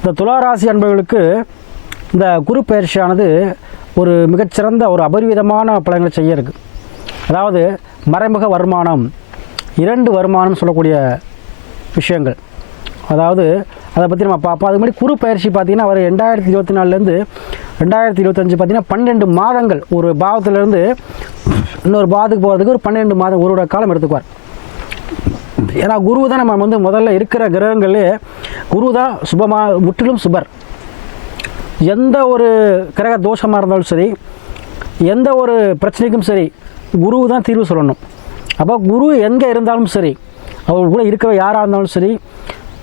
இந்த துளாராசி அன்பர்களுக்கு இந்த குரு பயிற்சியானது ஒரு மிகச்சிறந்த ஒரு அபரிவிதமான பலன்களை செய்ய இருக்கு. அதாவது மறைமுக வருமானம் இரண்டு வருமானம் சொல்லக்கூடிய விஷயங்கள். அதாவது அதை பற்றி நம்ம பார்ப்போம். அது மாதிரி குரு பயிற்சி பார்த்திங்கன்னா அவர் ரெண்டாயிரத்தி இருபத்தி நாலுலேருந்து ரெண்டாயிரத்தி இருபத்தஞ்சு பார்த்திங்கன்னா பன்னெண்டு மாதங்கள் ஒரு பாவத்திலேருந்து இன்னொரு பாவத்துக்கு போகிறதுக்கு ஒரு பன்னெண்டு மாதம் ஒரு காலம் எடுத்துக்குவார். ஏன்னா குரு தான் நம்ம வந்து முதல்ல இருக்கிற கிரகங்களே குரு தான் சுபமா முற்றிலும் சுபர். எந்த ஒரு கிரக தோஷமாக இருந்தாலும் சரி எந்த ஒரு பிரச்சனைக்கும் சரி குரு தான் தீர்வு சொல்லணும். அப்போ குரு எங்கே இருந்தாலும் சரி அவர் கூட இருக்கிற யாராக இருந்தாலும் சரி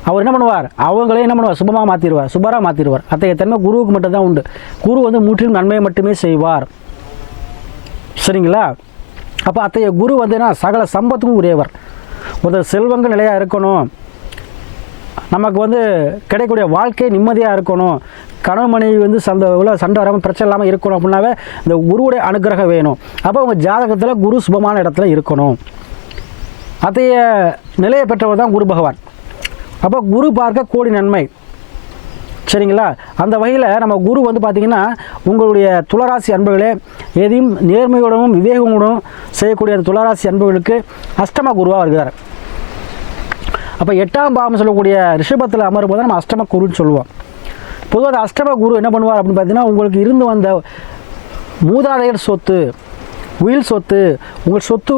அவர் என்ன பண்ணுவார்? அவங்களே என்ன பண்ணுவார்? சுபமாக மாற்றிடுவார் சுபராக மாற்றிடுவார் அத்தகைய தன்மை குருவுக்கு மட்டும்தான் உண்டு. குரு வந்து முற்றிலும் நன்மையை மட்டுமே செய்வார். சரிங்களா? அப்போ அத்தகைய குரு வந்து என்ன? சகல சம்பத்துக்கும் உரியவர். ஒரு செல்வங்கள் நிலையாக இருக்கணும். நமக்கு வந்து கிடைக்கக்கூடிய வாழ்க்கை நிம்மதியாக இருக்கணும். கணவன் மனைவி வந்து சந்த உள்ள சண்டை வராமல் பிரச்சனை இல்லாமல் இருக்கணும் அப்படின்னாவே இந்த குருவுடைய அனுகிரகம் வேணும். அப்போ உங்கள் ஜாதகத்தில் குரு சுபமான இடத்துல இருக்கணும். அத்தைய நிலையை பெற்றவர் தான் குரு பகவான். அப்போ குரு பார்க்க கோடி நன்மை. சரிங்களா? அந்த வகையில் நம்ம குரு வந்து பார்த்திங்கன்னா உங்களுடைய துளராசி அன்புகளே எதையும் நேர்மையுடனும் விவேகமுடனும் செய்யக்கூடிய அந்த துளராசி அன்புகளுக்கு அஷ்டம குருவாக வருகிறார். அப்போ எட்டாம் பாவம் சொல்லக்கூடிய ரிஷபத்தில் அமரும் போது நம்ம அஷ்டம குருன்னு சொல்லுவோம். பொதுவாக அந்த அஷ்டம குரு என்ன பண்ணுவார் அப்படின்னு பார்த்தீங்கன்னா உங்களுக்கு இருந்து வந்த மூதாதையர் சொத்து உயில் சொத்து உங்கள் சொத்து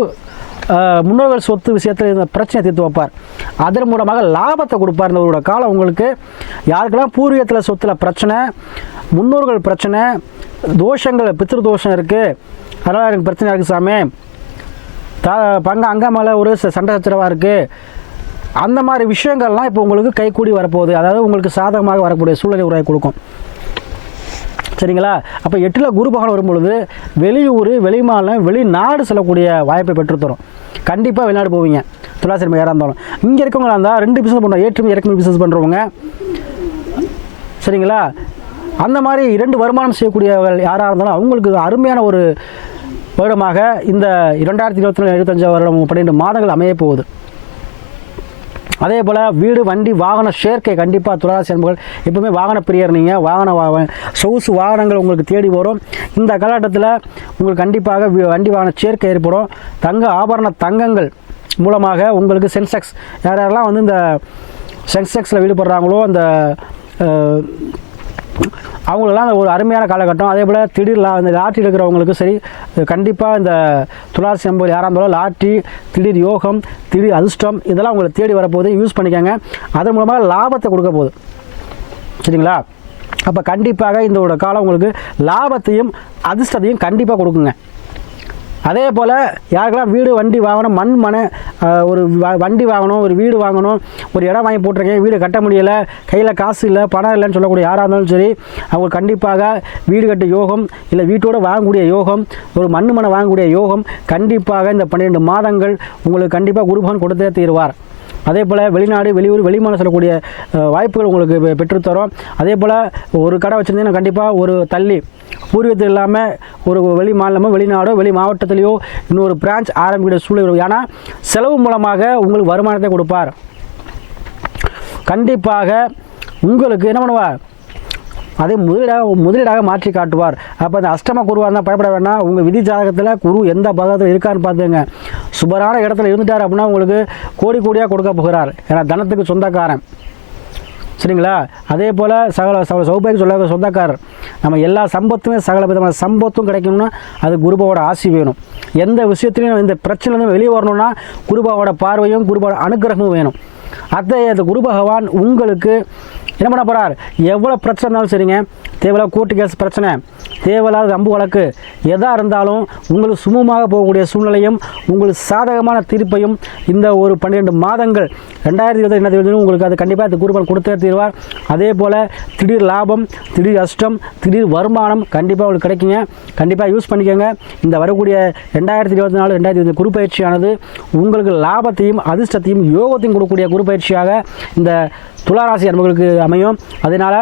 முன்னோர்கள் சொத்து விஷயத்தில் இந்த பிரச்சனை தீர்த்து வைப்பார். அதன் மூலமாக லாபத்தை கொடுப்பார் இந்த காலம் உங்களுக்கு. யாருக்கெல்லாம் பூர்வீகத்தில் சொத்தில் பிரச்சனை முன்னோர்கள் பிரச்சனை தோஷங்கள் பித்திரு தோஷம் இருக்குது அதனால் எனக்கு பிரச்சனை இருக்குது சாமி. த பங்க அங்கமலை ஒரு ச- சண்டை சச்சரவாக இருக்குது அந்த மாதிரி விஷயங்கள்லாம் இப்போ உங்களுக்கு கைக்கூடி வரப்போகுது. அதாவது உங்களுக்கு சாதகமாக வரக்கூடிய சூழ்நிலை உருவாக்கி கொடுக்கும். சரிங்களா? அப்போ எட்டில் குரு பகவான் வரும்பொழுது வெளியூர் வெளிமாநிலம் வெளிநாடு செல்லக்கூடிய வாய்ப்பை பெற்றுத்தரும். கண்டிப்பாக வெளிநாடு போவீங்க. துலாசிரமம் யாராக இருந்தாலும். இங்கே இருக்கவங்களா இருந்தால் ரெண்டு பிஸ்னஸ் பண்ணுறோம் ஏற்றுமதி இறக்குமதி பிஸ்னஸ் பண்ணுறவங்க சரிங்களா? அந்த மாதிரி இரண்டு வருமானம் செய்யக்கூடியவர்கள் யாராக இருந்தாலும் அவங்களுக்கு அருமையான ஒரு வருடமாக இந்த இரண்டாயிரத்தி இருபத்தி நாலு இருபத்தஞ்சாம் வருடம் பன்னெண்டு மாதங்கள் அமைய போகுது. அதே போல் வீடு வண்டி வாகன சேர்க்கை கண்டிப்பாக துளராசி அன்புகள். எப்பவுமே வாகன பிரியர் நீங்கள் வாகன வா சொகுசு வாகனங்கள் உங்களுக்கு தேடி வரும். இந்த காலகட்டத்தில் உங்களுக்கு கண்டிப்பாக வண்டி வாகன சேர்க்கை ஏற்படும். தங்க ஆபரண தங்கங்கள் மூலமாக உங்களுக்கு சென்செக்ஸ் யார் யாரெல்லாம் வந்து இந்த சென்செக்ஸில் ஈடுபடுறாங்களோ அந்த அவங்களுக்குலாம் அந்த ஒரு அருமையான காலகட்டம். அதே போல் திடீர் லா இந்த லாட்ரி இருக்கிறவங்களுக்கு சரி கண்டிப்பாக இந்த துளாசி நம்பர் யாராக இருந்தாலும் லாட்ரி திடீர் யோகம் திடீர் அதிர்ஷ்டம் இதெல்லாம் உங்களை தேடி வரப்போகுது. யூஸ் பண்ணிக்கோங்க. அதன் மூலமாக லாபத்தை கொடுக்க போகுது. சரிங்களா? அப்போ கண்டிப்பாக இந்த காலம் உங்களுக்கு லாபத்தையும் அதிர்ஷ்டத்தையும் கண்டிப்பாக கொடுக்குங்க. அதே போல் யாருக்கெல்லாம் வீடு வண்டி வாங்கணும் மண் மனை ஒரு வ- வண்டி வாங்கணும் ஒரு வீடு வாங்கணும் ஒரு இடம் வாங்கி போட்டிருக்கேன் வீடு கட்ட முடியலை கையில் காசு இல்லை பணம் இல்லைன்னு சொல்லக்கூடிய யாராக இருந்தாலும் சரி அவங்க கண்டிப்பாக வீடு கட்ட யோகம் இல்லை வீட்டோட வாங்கக்கூடிய யோகம் ஒரு மண் மனை வாங்கக்கூடிய யோகம் கண்டிப்பாக இந்த பன்னிரெண்டு மாதங்கள் உங்களுக்கு கண்டிப்பாக குருபகன் கொடுத்தே தீர்வார். அதே போல் வெளிநாடு வெளியூர் வெளிமாநிலம் செல்லக்கூடிய வாய்ப்புகள் உங்களுக்கு பெற்றுத்தரும் அதே போல் ஒரு கடை வச்சுருந்தீங்கன்னா கண்டிப்பாக ஒரு தள்ளி. பூர்வீகத்தில் இல்லாமல் ஒரு வெளி மாநிலமோ வெளிநாடோ வெளி மாவட்டத்திலேயோ இன்னொரு பிரான்ச் ஆரம்பிக்கிற சூழ்நிலை ஏன்னா செலவு மூலமாக உங்களுக்கு வருமானத்தை கொடுப்பார். கண்டிப்பாக உங்களுக்கு என்ன பண்ணுவார்? அதை முதலீடாக முதலீடாக மாற்றி காட்டுவார். அப்போ அந்த அஷ்டம குருவாக இருந்தால் பயப்பட வேண்டாம். உங்கள் விதி ஜாதகத்தில் குரு எந்த பதத்தில் இருக்கான்னு பார்த்துங்க சுபரான இடத்துல இருந்துட்டார் அப்படின்னா உங்களுக்கு கோடி கோடியாக கொடுக்க போகிறார். ஏன்னா தனத்துக்கு சொந்தக்காரன். சரிங்களா? அதே போல் சகல சகல சௌபாகியம் சொல்ல சொந்தக்காரர். நம்ம எல்லா சம்பத்துமே சகல விதமான சம்பத்தும் கிடைக்கணும்னா அது குருபாவோட ஆசி வேணும். எந்த விஷயத்துலையும் இந்த பிரச்சனையிலேருந்து வெளியே வரணும்னா குருபாவோட பார்வையும் குருபாவோட அனுகிரகமும் வேணும். அத்தகைய அந்த குரு பகவான் உங்களுக்கு என்ன பண்ண போகிறார் எவ்வளோ பிரச்சனை இருந்தாலும் சரிங்க. தேவையில்லாத கோர்ட்டு கேஸ் பிரச்சனை. தேவையில்லாத அம்பு வழக்கு. எதாக இருந்தாலும் உங்களுக்கு சுமூகமாக போகக்கூடிய சூழ்நிலையும் உங்களுக்கு சாதகமான தீர்ப்பையும் இந்த ஒரு பன்னிரெண்டு மாதங்கள் ரெண்டாயிரத்தி இருபது தெரிஞ்சு உங்களுக்கு அது கண்டிப்பாக இந்த குருபல் கொடுத்தே தீர்வார். அதே போல் திடீர் லாபம் திடீர் அஷ்டம் திடீர் வருமானம் கண்டிப்பாக உங்களுக்கு கிடைக்குங்க. கண்டிப்பாக யூஸ் பண்ணிக்கோங்க. இந்த வரக்கூடிய ரெண்டாயிரத்தி இருபத்தி நாலு ரெண்டாயிரத்தி இருபது குறுபயிற்சியானது உங்களுக்கு லாபத்தையும் அதிர்ஷ்டத்தையும் யோகத்தையும் கொடுக்கக்கூடிய குறுபயிற்சியாக இந்த துளாராசி அன்பர்களுக்கு அமையும். அதனால்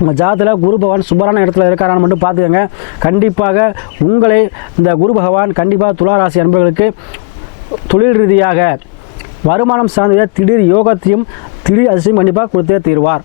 உங்கள் ஜாதத்தில் குரு பகவான் சுபரான இடத்துல இருக்காரான்னு மட்டும் பார்த்துக்கோங்க. கண்டிப்பாக உங்களை இந்த குரு பகவான் கண்டிப்பாக துளாராசி அன்பர்களுக்கு தொழில் ரீதியாக வருமானம் சார்ந்த திடீர் யோகத்தையும் திடீர் அதிசயம் கண்டிப்பாக கொடுத்தே தீர்வார்.